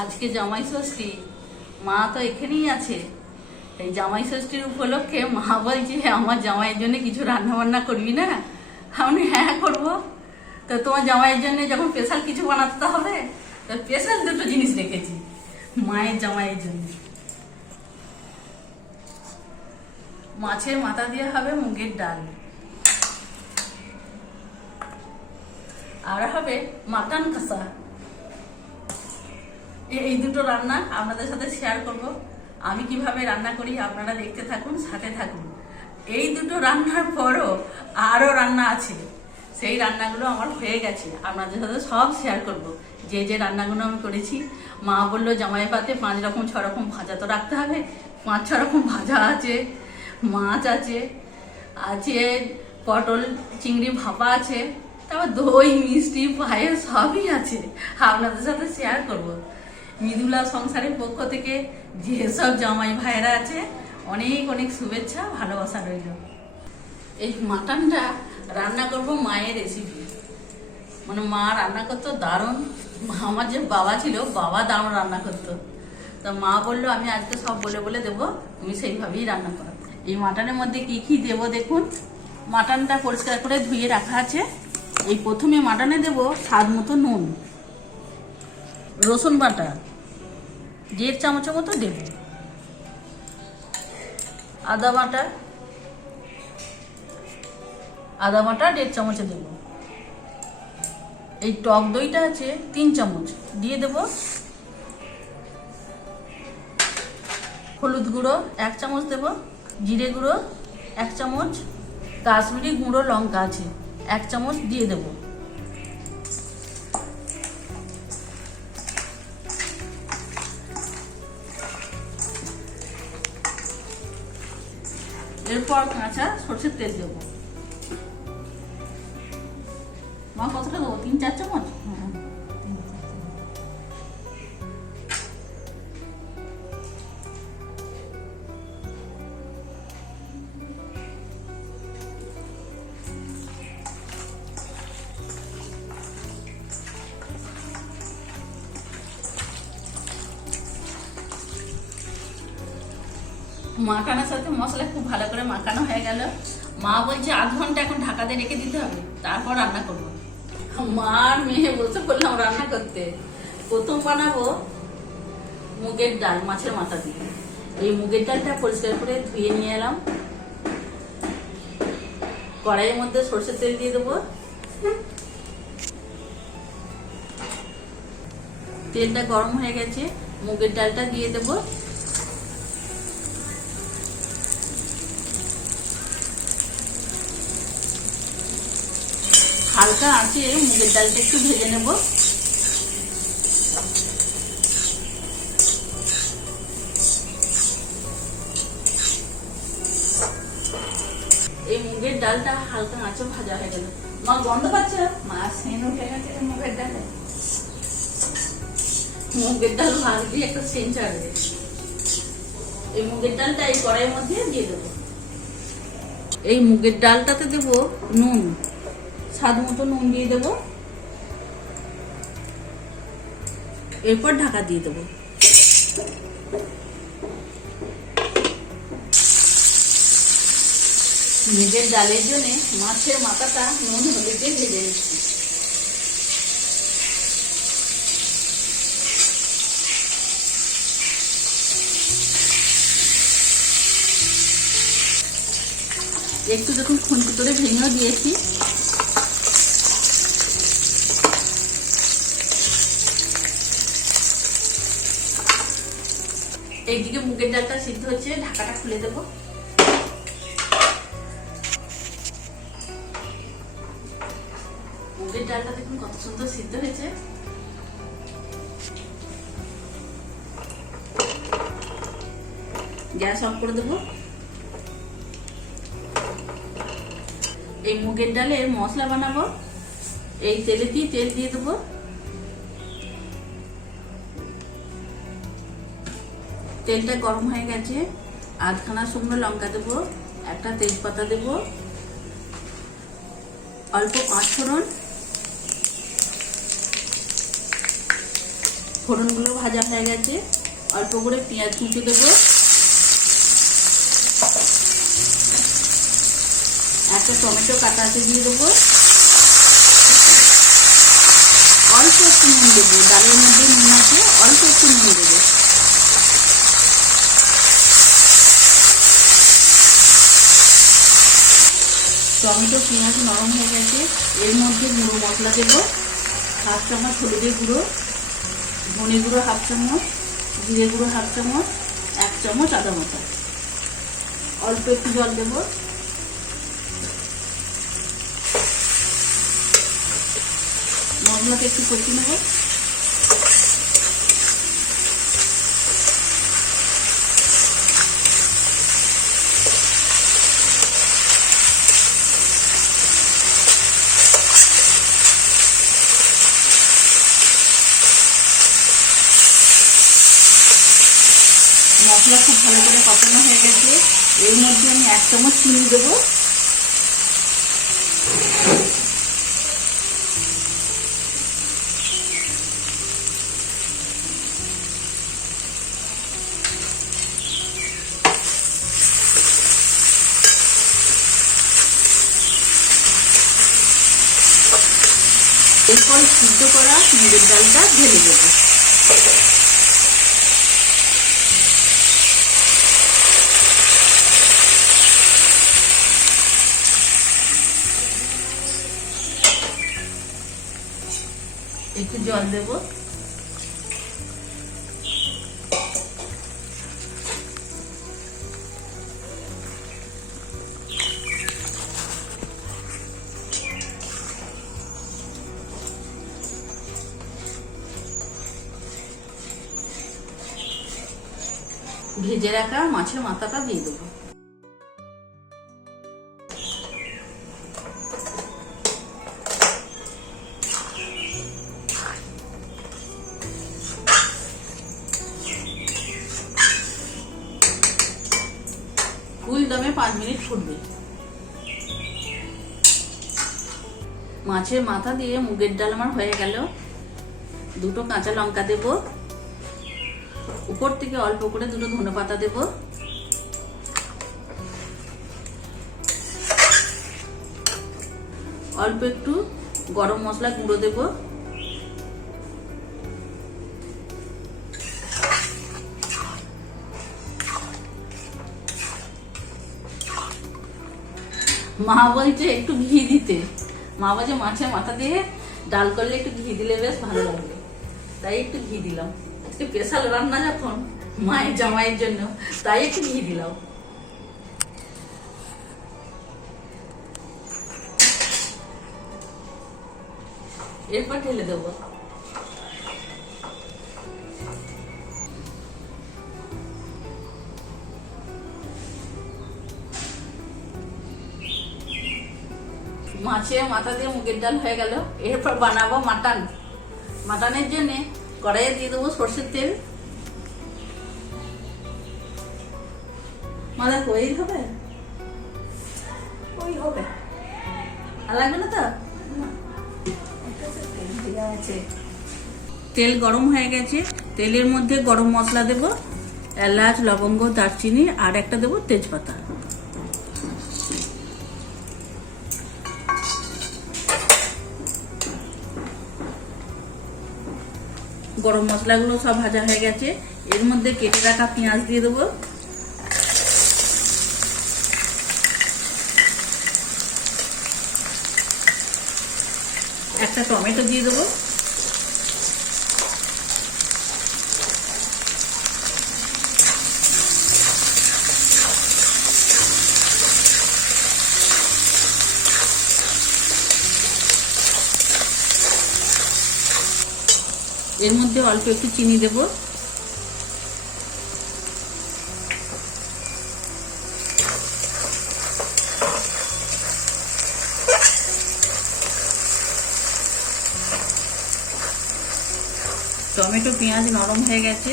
আজকে জামাই ষষ্ঠী, মা তো এখানেই আছে। এই জামাই ষষ্ঠীর উপলক্ষে মা বলছে আমার জামাইয়ের জন্য কিছু রান্না বান্না করবি না? আমি হ্যাঁ করবো। তো তোমার জামাইয়ের জন্য যখন স্পেশাল কিছু বানাতে হবে, তো স্পেশাল দুটো জিনিস রেখেছি মায়ের জামাইয়ের জন্য। মাছের মাথা দিয়ে হবে মুগের ডাল, আর হবে মাটন কষা। এই দুটো রান্না আপনাদের সাথে শেয়ার করব। আমি কিভাবে রান্না করি আপনারা দেখতে থাকুন, সাথে থাকুন। এই দুটো রান্নার পরও আরও রান্না আছে, সেই রান্নাগুলো আমার হয়ে গেছে, আপনাদের সাথে সব শেয়ার করব। যে যে রান্নাগুলো আমি করেছি, মা বললো জামাই পাতে 5 রকম 6 রকম ভাজা তো রাখতে হবে। 5-6 রকম ভাজা আছে, মাছ আছে, পটল চিংড়ি ভাপা আছে, তারপর দই মিষ্টি পায়েস সবই আছে, আপনাদের সাথে শেয়ার করব। মৃদুলা সংসারের পক্ষ থেকে যেসব জামাই ভাইয়েরা আছে, অনেক অনেক শুভেচ্ছা, ভালোবাসা রইল। এই মাটনটা রান্না করব মায়ের রেসিপি, মানে মা রান্না করতো দারুণ। আমার যে বাবা ছিল, বাবা দারুণ রান্না করতো। তা মা বললো আমি আজকে সব বলে বলে দেবো, তুমি সেইভাবেই রান্না করো। এই মাটনের মধ্যে কি কি দেবো দেখুন। মাটনটা পরিষ্কার করে ধুয়ে রাখা আছে। এই প্রথমে মাটনে দেব স্বাদ মতো নুন, রসুন বাটা 1.5 চামচের মতো দেব, আদা বাটা 1.5 চামচে দেব। এই টক দইটা আছে 3 চামচ দিয়ে দেব। হলুদ গুঁড়ো 1 চামচ দেব, জিরে গুঁড়ো 1 চামচ, কাশ্মীরি গুঁড়ো লঙ্কা আছে 1 চামচ দিয়ে দেব। এরপর কাঁচা সরষের তেল দেবো। মা কতটা দেবো? 3-4 চামচ। মাখানোর সাথে মশলা খুব ভালো করে মাখানো হয়ে গেল। মা বলছে 1/2 ঘন্টা এখন ঢাকাতে রেখে দিতে হবে, তারপর রান্না করবো। মার মেয়ে বসে বললাম রান্না করতে। প্রথম বানাবো মুগের ডাল মাছের মাথা দিয়ে। এই মুগের ডালটা পরিষ্কার করে ধুয়ে নিয়ে এলাম। কড়াইয়ের মধ্যে সরষের তেল দিয়ে দেবো। তেলটা গরম হয়ে গেছে, মুগের ডালটা দিয়ে দেবো। হালকা আঁচে মুগের ডালটা একটু ভেজে নেব। এই মুগের ডালটা হালকা আঁচে ভাজা হয়ে গেল। মা গন্ধ পাচ্ছে? মা সেন উঠে গেছে মুগের ডালে। মুগের ডাল ভাজলে একটা সেন ছাড়বে। এই মুগের ডালটা এই কড়াইয়ের মধ্যে দিয়ে দেবো। এই মুগের ডালটাতে দেবো নুন, স্বাদ মতো নুন দিয়ে দেব। এরপর ঢাকা দিয়ে দেব। মুগের ডালের জন্য মাছের মাথাটা নুন হলুদ দিয়ে ভেজে নিচ্ছি। একটু দেখুন খুন্তি করে ভেঙেও দিয়েছি। এইদিকে মুগের ডালটা সিদ্ধ হচ্ছে, ঢাকাটা খুলে দেব। মুগের ডালটা দেখুন কত সুন্দর সিদ্ধ হয়েছে। গ্যাস অফ করে দেব। এই মুগের ডালের মশলা বানাবো। এই তেলেতেই তেল দিয়ে দেবো। তেলটা গরম হয়ে গেছে, 8খানা শুকনো লঙ্কা দেবো, একটা তেজপাতা দেবো, অল্প 5 ফোড়ন, ফোড়নগুলো ভাজা হয়ে গেছে, অল্প করে পেঁয়াজ কুচি দেবো, একটা টমেটো কাটা আছে দিয়ে দেবো, অল্প একটু নুন দেবো, ডালের মধ্যে নুন আছে, অল্প একটু নুন দেবো। টমেটো পেঁয়াজ নরম হয়ে গেছে, এর মধ্যে গুঁড়ো মশলা দেবো, 1/2 চামচ হলুদের গুঁড়ো, ধনে গুঁড়ো 1/2 চামচ, জিরে গুঁড়ো 1/2 চামচ, 1 চামচ আদা বাটা, অল্প একটু জল দেবো। মশলাটা একটু কষিয়ে নেব। মশলা খুব ভালো করে কষানো হয়ে গেছে, এর মধ্যে আমি 1 চামচ চিনি দেবো। এরপর সিদ্ধ করা মুগের ডালটা ঢেলে দেবো। একটু জল দেবো। ভেজে রাখা মাছের মাথাটা দিয়ে দেবো। ফুল দমে 5 মিনিট ফুটবে। মাছের মাথা দিয়ে মুগের ডাল আমার হয়ে গেল। 2টো কাঁচা লঙ্কা দেব, উপর থেকে অল্প করে 2টো ধনেপাতা দেব, অল্প একটু গরম মশলা গুঁড়ো দেব, মা বলছে একটু ঘি দিতে। মা বলছে মাছের মাথা দিয়ে ডাল করলে একটু ঘি দিলে বেশ ভালো লাগবে, তাই একটু ঘি দিলাম। আজকে স্পেশাল রান্না যখন মায়ের জামাইয়ের জন্য, তাই একটু ঘি দিলাম। এরপর ঢেলে দেবো। মাছের মাথা দিয়ে মুগের ডাল হয়ে গেল। এরপর বানাবো মাটন। মাটনের জন্য কড়াইয়ে দিয়ে দেবো সরষের তেল। মাথা ওই হবে, ওই হবে, আর লাগবে না তো। তেল গরম হয়ে গেছে, তেলের মধ্যে গরম মশলা দেব, এলাচ, লবঙ্গ, দারচিনি, আর একটা দেবো তেজপাতা। গরম মশলাগুলো সব ভাজা হয়ে গেছে, এর মধ্যে কেটে রাখা পেঁয়াজ দিয়ে দেবো, একটা টমেটো দিয়ে দেবো, এর মধ্যে অল্প একটু চিনি দেব, টমেটো পেঁয়াজ নরম হয়ে গেছে,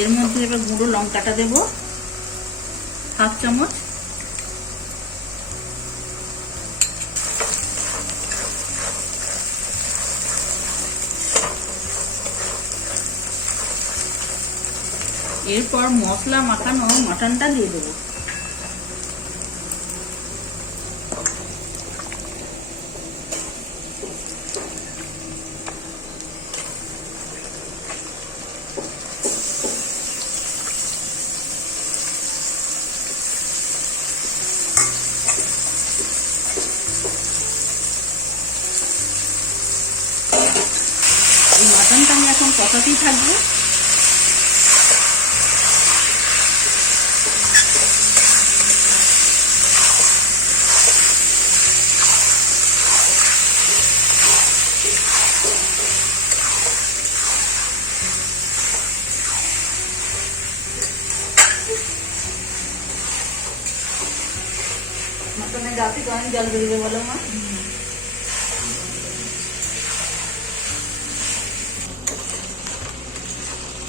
এর মধ্যে এবার গুঁড়ো লঙ্কাটা দেব 1/2 চামচ, এরপর মশলা মাখানো মাটনটা দিয়ে দেবো। এই মাটনটা আমি এখন কষাতেই থাকবো। মাটনের গা থেকে অনেক জল বেরিয়ে বলো মা।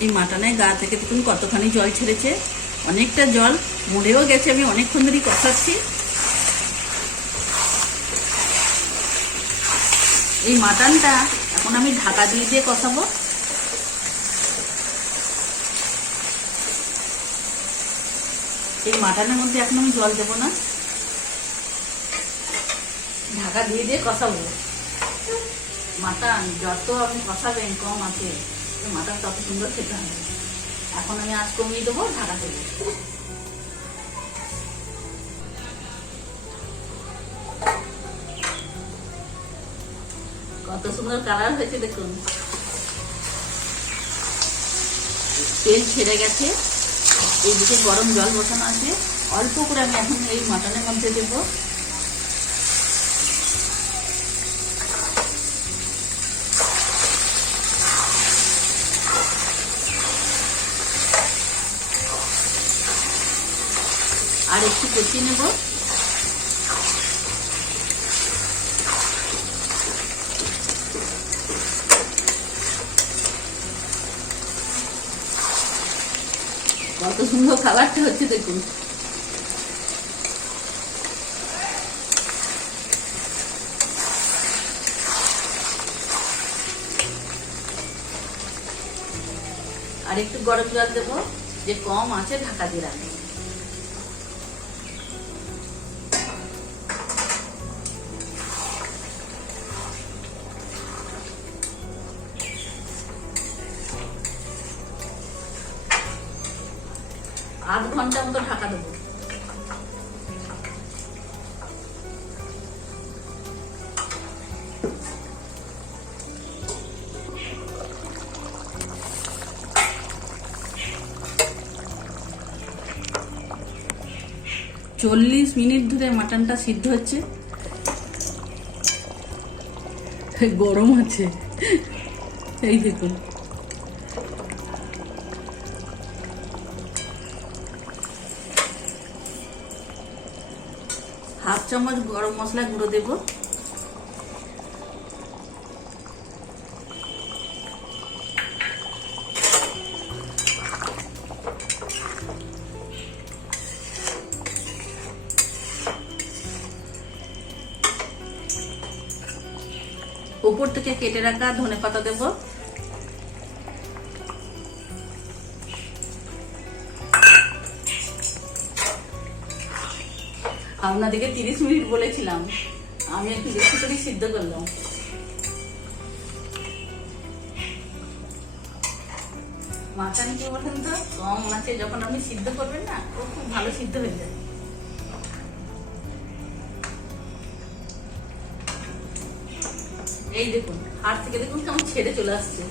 এই মাটনের গা থেকে দেখুন কতখানি জল ছেড়েছে, অনেকটা জল মরেও গেছে। আমি অনেকক্ষণ ধরেই কষাচ্ছি। এই মাটনটা এখন আমি ঢাকা দিয়ে দিয়ে কষাবো। এই মাটনের মধ্যে এখন আমি জল দেবো না, ঢাকা দিয়ে দিয়ে কষাবো। মাটন যত আপনি কষাবেন কম আছে, মাটন তত সুন্দর খেতে হবে। এখন আমি আঁচ কমিয়ে দেবো, ঢাকা দেবো। কত সুন্দর কালার হয়েছে দেখুন, তেল ছেড়ে গেছে। এইদিকে গরম জল বসানো আছে, অল্প করে আমি এখন এই মাটনের মধ্যে দেবো। আর একটু কষিয়ে নেব। কত সুন্দর খাবারটা হচ্ছে দেখুন। আর একটু গরম জল দেবো, যে কম আছে ঢাকা দিয়ে রাখবো। আধ ঘন্টা মতো ঢাকা দেবো। চল্লিশ মিনিট ধরে মাটনটা সিদ্ধ হচ্ছে। গরম আছে, এই দেখুন। হাফ চামচ গরম মশলা গুঁড়ো দেব। উপর থেকে কেটে রাখা ধনেপাতা দেব। আপনাদেরকে 30 মিনিট বলেছিলাম, আমি একটু বেশি করে সিদ্ধ করলাম। মাটন কি বলেন তো, কম আছে যখন আপনি সিদ্ধ করবেন না, ও খুব ভালো সিদ্ধ হয়ে যায়। এই দেখুন, হাড় থেকে দেখুন কেমন ছেড়ে চলে আসছে।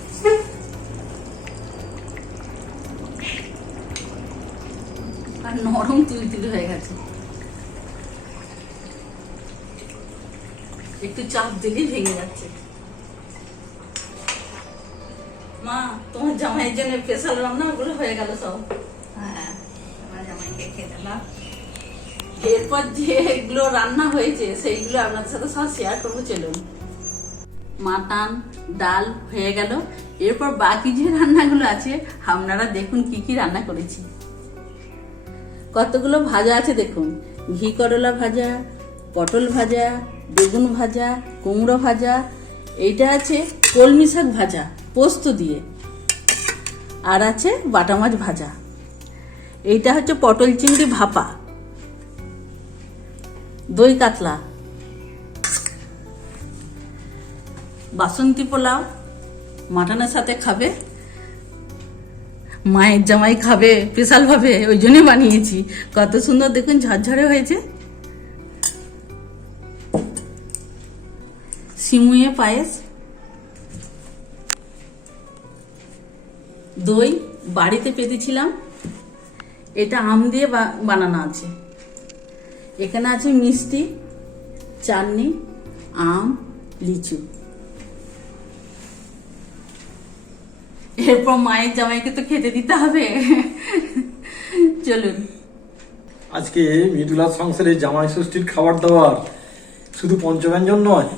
আর নরম তুলতুলে হয়ে গেছে। একটু চাপ দিলেই ভেঙে যাচ্ছে। মা, তোমার জামাইয়ের জন্য স্পেশাল রান্না ওগুলো হয়ে গেল সব। হ্যাঁ, আমার জামাইকে খেতে দাও। এরপর যেগুলো রান্না হয়েছে সেইগুলো আপনাদের সাথে সব শেয়ার করবো, চলুন। মাটন ডাল হয়ে গেল। এরপর বাকি যে রান্নাগুলো আছে আপনারা দেখুন কি কি রান্না করেছি। কতগুলো ভাজা আছে দেখুন, ঘি করলা ভাজা, পটল ভাজা, বেগুন ভাজা, কুমড়ো ভাজা, এইটা আছে কলমি শাক ভাজা পোস্ত দিয়ে, আর আছে বাটা মাছ ভাজা। এইটা হচ্ছে পটল চিংড়ি ভাপা, দই কাতলা, বাসন্তী পোলাও মাটনের সাথে খাবে, মায়ের জামাই খাবে স্পেশাল ভাবে, ওই জন্যই বানিয়েছি। কত সুন্দর দেখুন, ঝরঝরে হয়েছে। সিমুয়ে পায়েস, দই বাড়িতে পেতেছিলাম, এটা আম দিয়ে বানানো আছে। এখানে আছে মিষ্টি, চাটনি, আম, লিচু। এরপর মায়ের জামাইকে তো খেতে দিতে হবে। চলুন। আজকে মৃদুলার সংসারে জামাই ষষ্ঠীর খাবার দাবার শুধু পঞ্চব্যঞ্জন নয়,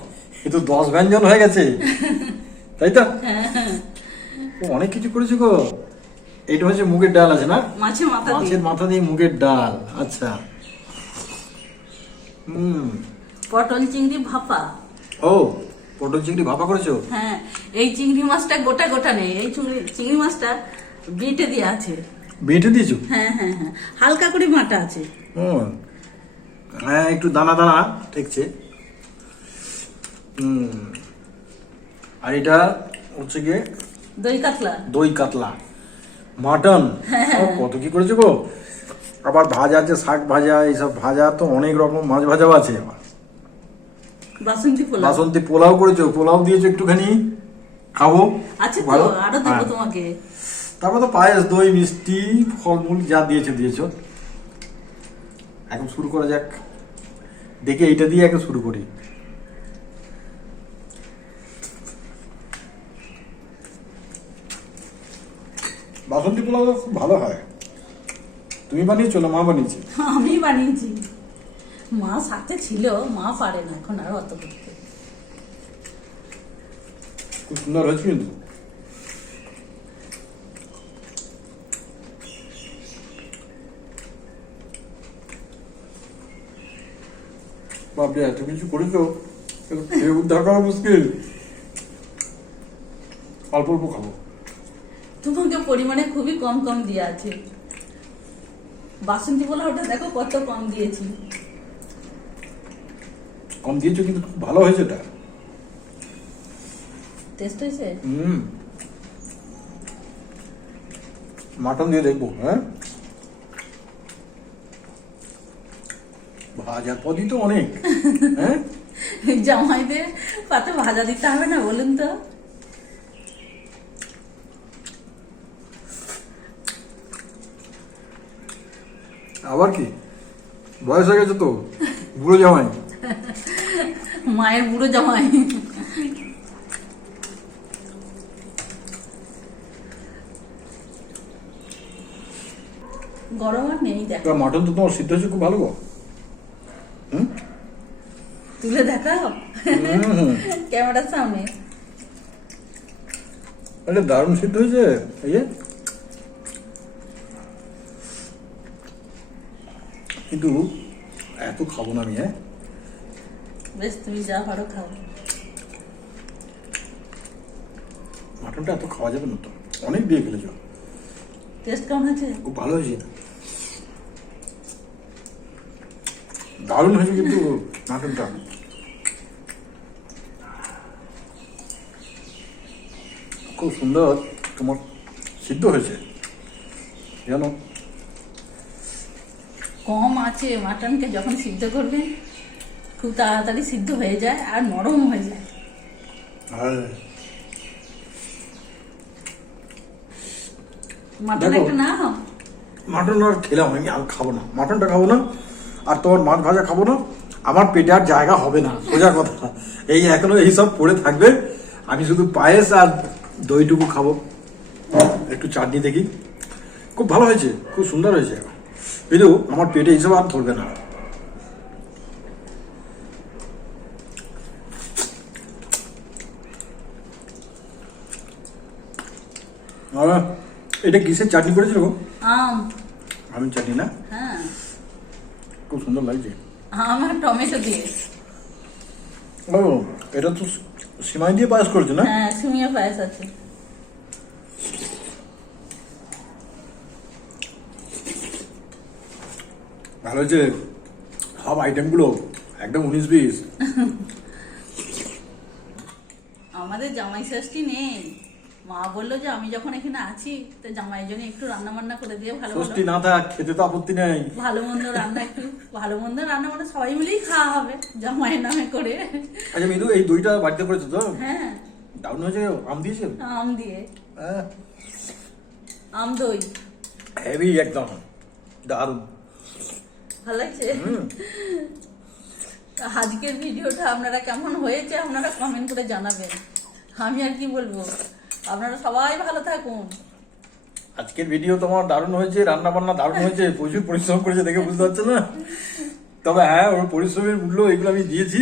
এ তো 10 ব্যঞ্জন হয়ে গেছে, তাই তো? ও, অনেক কিছু করেছো গো। এইটা হচ্ছে মুগের ডাল আছে না, মাছের মাথা দিয়ে মুগের ডাল। আচ্ছা, পটল চিংড়ি ভাপা। ও, পটল চিংড়ি ভাপা করেছো? হ্যাঁ, এই চিংড়ি মাছটা গোটা গোটা নেই, এই চিংড়ি মাছটা বেটে দেওয়া আছে। বেটে দিয়েছো? হ্যাঁ হ্যাঁ হ্যাঁ, হালকা করে বাটা আছে। হ্যাঁ, একটু দানা দানা ঠেকছে। আর এটা হচ্ছে গিয়ে দই কাতলা, দই কাতলা, মাটন। কত কি করেছো গো। আবার ভাজা আছে, শাক ভাজা, এইসব ভাজা, তো অনেক রকম মাছ ভাজাও আছে। আবার বাসন্তী পোলাও, বাসন্তী পোলাও করেছো, পোলাও দিয়েছো একটুখানি, খাবো। আছে তো, ভালো। আরো দেবো হ্যাঁ। তোমাকে। তারপর তো পায়েস, দই, মিষ্টি, ফলমূল যা দিয়েছো। এখন শুরু করা যাক, দেখে এইটা দিয়ে এখন শুরু করি। বাসন্তী পোলাও খুব ভালো হয়। তুমি বানিয়েছো না মা বানিয়েছে? আমি বানিয়েছি, মা সাথে ছিল, মা পারে না এখন আর অত করতে। খুব সুন্দর হয়েছে কিন্তু। বাপরে, এত কিছু করেছো, খেয়ে উদ্ধার করা মুশকিল। অল্প অল্প খাবো। তোমাকে পরিমাণে খুবই কম কম দিয়ে আছে। বাসন্তী পোলাওটা দেখো কত কম দিয়েছি। কম দিয়েছো কিন্তু খুব ভালো হয়েছে এটা। টেস্ট হয়েছে। মাটন দিয়ে দেখবো। হ্যাঁ, ভাজার পদই তো অনেক। হ্যাঁ, জামাইদের পাতে ভাজা দিতে হবে না বলুন তো? আবার কি, বয়স হয়ে গেছে তো, বুড়ো জামাই। মায়ের বুড়ো জামাই। গরম আর নেই, দেখো। মাটন তো তোমার সিদ্ধ হয়েছে খুব ভালো গো। তুলে দেখাও ক্যামেরার সামনে। আরে দারুণ সিদ্ধ হয়েছে। এই যে, কিন্তু এত খাবো না আমি। হ্যাঁ, বেশ, তুমি যা পারো খাও। মাটনটা এত খাওয়া যাবে না তো, অনেক দিয়ে ফেলেছ। টেস্ট কেমন আছে? খুব ভালো হয়েছে, দারুণ হয়েছে কিন্তু মাটনটা। খুব সুন্দর তোমার সিদ্ধ হয়েছে জানো। কম আছে মাটনকে যখন সিদ্ধ করবে খুব তাড়াতাড়ি সিদ্ধ হয়ে যায় আর নরম হয়ে যায়। মাটন দেখো, একটা না মাটন আর খেলাম আমি, আর খাবো না, মাটনটা খাবো না, আর তোমার মাছ ভাজা খাবো না। আমার পেটে আর জায়গা হবে না, সোজা কথা। এই এখনো এইসব পড়ে থাকবে, আমি শুধু পায়েস আর দইটুকু খাবো, একটু চাটনি দেখি। খুব ভালো হয়েছে, খুব সুন্দর হয়েছে, কিন্তু আমার পেটে এইসব আর ধরবে না। এটা কিসের চাটনি করেছিল গো? আম চাটনি না? হ্যাঁ, খুব সুন্দর লাগছে। আম আর টমেটো দিয়ে। ও, এটা তো সিমাই দিয়ে পায়েস করেছে না? হ্যাঁ, সিমিয়া পায়েস আছে। ভালো হয়েছে সব আইটেমগুলো একদম 19-20। আমাদের জামাই ষষ্ঠী নেই, মা বললো যে আমি যখন এখানে আছি তো জামাইয়ের জন্য একটু রান্না বান্না করে দিয়ে ভালো ভালো ষষ্ঠী না থাক খেতে তো আপত্তি নেই। ভালো মন্দ রান্না একটু ভালো মন্দ রান্না মানে সবাই মিলেই খাওয়া হবে জামাইয়ের নামে করে। আচ্ছা মিদু, এই দইটা বাড়িতে করেছো তো? হ্যাঁ, দারুণ হয়েছে। আম দিয়েছে? আম দিয়ে, আম দই হেভি একদম দারুণ। ভালো লাগছে। আজকের ভিডিওটা আপনারা কেমন হয়েছে আপনারা কমেন্ট করে জানাবেন। আমি আর কি বলবো, আপনারা সবাই ভালো থাকুন। আজকের ভিডিও তোমার দারুণ হয়েছে, রান্না বান্না দারুণ হয়েছে, প্রচুর পরিশ্রম করেছে দেখে বুঝতে পারছো না? তবে হ্যাঁ, ওর পরিশ্রমের মূল্য এগুলো আমি দিয়েছি।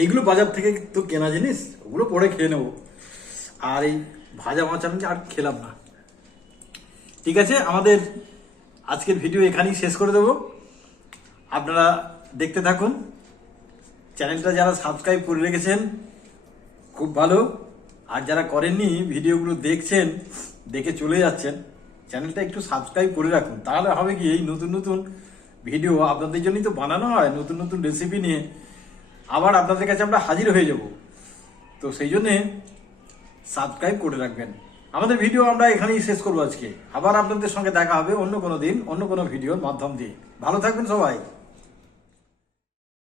এইগুলো বাজার থেকে তো কেনা জিনিস, ওগুলো পরে খেয়ে নেবো। আর এই ভাজা মাছ আমি আর খেলাম না। ঠিক আছে, আমাদের আজকের ভিডিও এখানেই শেষ করে দেবো। আপনারা দেখতে থাকুন। চ্যানেলটা যারা সাবস্ক্রাইব করে রেখেছেন খুব ভালো, আর যারা করেননি ভিডিওগুলো দেখছেন, দেখে চলে যাচ্ছেন, চ্যানেলটা একটু সাবস্ক্রাইব করে রাখুন। তাহলে হবে কি, এই নতুন নতুন ভিডিও আপনাদের জন্যই তো বানানো হয়, নতুন নতুন রেসিপি নিয়ে আবার আপনাদের কাছে আমরা হাজির হয়ে যাব। তো সেই জন্যে সাবস্ক্রাইব করে রাখবেন। আমাদের ভিডিও আমরা এখানেই শেষ করবো আজকে। আবার আপনাদের সঙ্গে দেখা হবে অন্য কোনো দিন, অন্য কোনো ভিডিওর মাধ্যম দিয়ে। ভালো থাকবেন সবাই।